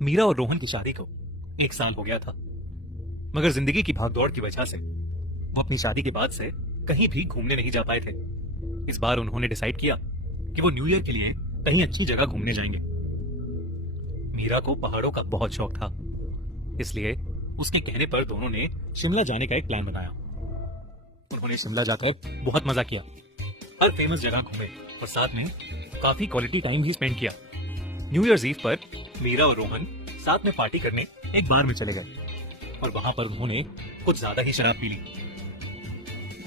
मीरा और रोहन की शादी को 1 साल हो गया था, मगर जिंदगी की भागदौड़ की वजह से वो अपनी शादी के बाद से कहीं भी घूमने नहीं जा पाए थे। इस बार उन्होंने डिसाइड किया कि वो न्यू ईयर के लिए कहीं अच्छी जगह घूमने जाएंगे। मीरा को पहाड़ों का बहुत शौक था, इसलिए उसके कहने पर दोनों ने शिमला जाने का एक प्लान बनाया। उन्होंने शिमला जाकर बहुत मजा किया, हर फेमस जगह घूमे और साथ में काफी क्वालिटी टाइम भी स्पेंड किया। न्यू ईयर्स ईव पर मीरा और रोहन साथ में पार्टी करने एक बार में चले गए और वहां पर उन्होंने कुछ ज्यादा ही शराब पी ली।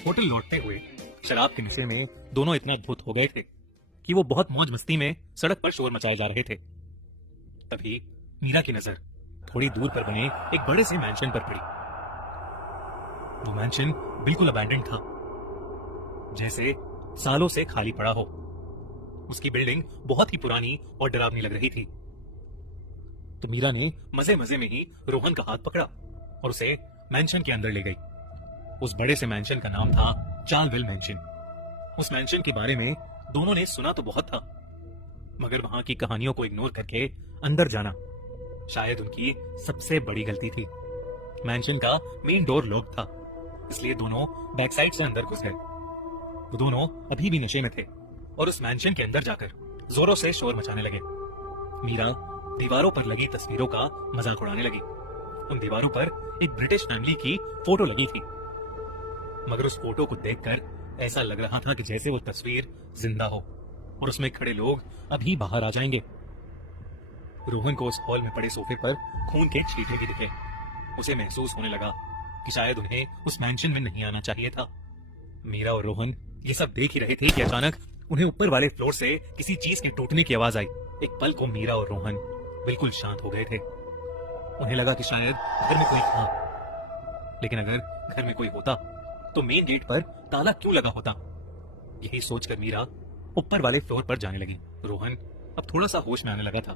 होटल लौटते हुए शराब के नशे में दोनों इतना धुत हो गए थे कि वो बहुत मौज मस्ती में सड़क पर शोर मचाए जा रहे थे। तभी मीरा की नजर थोड़ी दूर पर बने एक बड़े से मैंशन पर पड़ी। वो मैंशन बिल्कुल अबैंडन था, जैसे सालों से खाली पड़ा हो। उसकी बिल्डिंग बहुत ही पुरानी और डरावनी लग रही थी। तो मीरा ने मजे मजे में ही रोहन का हाथ पकड़ा और उसे मैंशन के अंदर ले गई। उस बड़े से मैंशन का नाम था चार्लविल मैंशन। उस मैंशन के बारे में दोनों ने सुना तो बहुत था, मगर वहां की कहानियों को इग्नोर करके अंदर जाना शायद उनकी सबसे बड़ी गलती थी। मैंशन का मेन डोर लॉक था, इसलिए दोनों बैक साइड से अंदर घुस गए। वो दोनों अभी भी नशे में थे और उस मैंशन के अंदर जाकर जोरों से शोर मचाने लगे। मीरा दीवारों पर लगी तस्वीरों का मजाक उड़ाने लगी। उन दीवारों पर एक ब्रिटिश फैमिली की फोटो लगी थी, मगर उस फोटो को देखकर ऐसा लग रहा था कि जैसे वो तस्वीर जिंदा हो और उसमें खड़े लोग अभी बाहर आ जाएंगे। रोहन को उस हॉल में पड़े सोफे पर खून के छींटे भी दिखे। उसे महसूस होने लगा कि शायद उन्हें उस मैंशन में नहीं आना चाहिए था। मीरा और रोहन ये सब देख ही रहे थे कि अचानक उन्हें ऊपर वाले फ्लोर से किसी चीज के टूटने की आवाज आई। एक पल को मीरा और रोहन बिल्कुल शांत हो गए थे। उन्हें लगा कि शायद घर में कोई था, लेकिन अगर घर में कोई होता तो मेन गेट पर ताला क्यों लगा होता। यही सोचकर मीरा ऊपर वाले फ्लोर पर जाने लगी। रोहन अब थोड़ा सा होश में आने लगा था।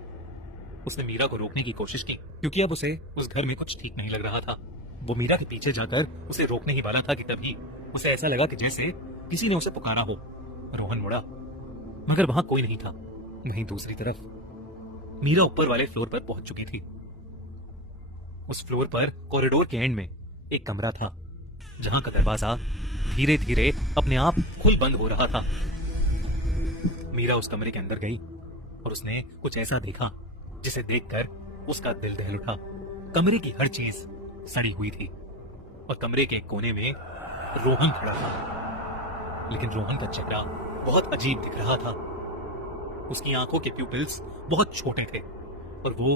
उसने मीरा को रोकने की कोशिश की, क्योंकि अब उसे उस घर में कुछ ठीक नहीं लग रहा था। वो मीरा के पीछे जाकर उसे रोकने ही वाला था कि तभी उसे ऐसा लगा कि जैसे किसी ने उसे पुकारा हो। रोहन मुड़ा, मगर वहां कोई नहीं था। नहीं, दूसरी तरफ मीरा ऊपर वाले फ्लोर पर पहुंच चुकी थी। उस फ्लोर पर कॉरिडोर के एंड में एक कमरा था, जहां का दरवाजा धीरे धीरे अपने आप खुल बंद हो रहा था। मीरा उस कमरे के अंदर गई और उसने कुछ ऐसा देखा जिसे देखकर उसका दिल दहल उठा। कमरे की हर चीज सड़ी हुई थी और कमरे के एक कोने में रोहन खड़ा था, लेकिन रोहन का चेहरा बहुत अजीब दिख रहा था। उसकी आंखों के प्यूपिल्स बहुत छोटे थे और वो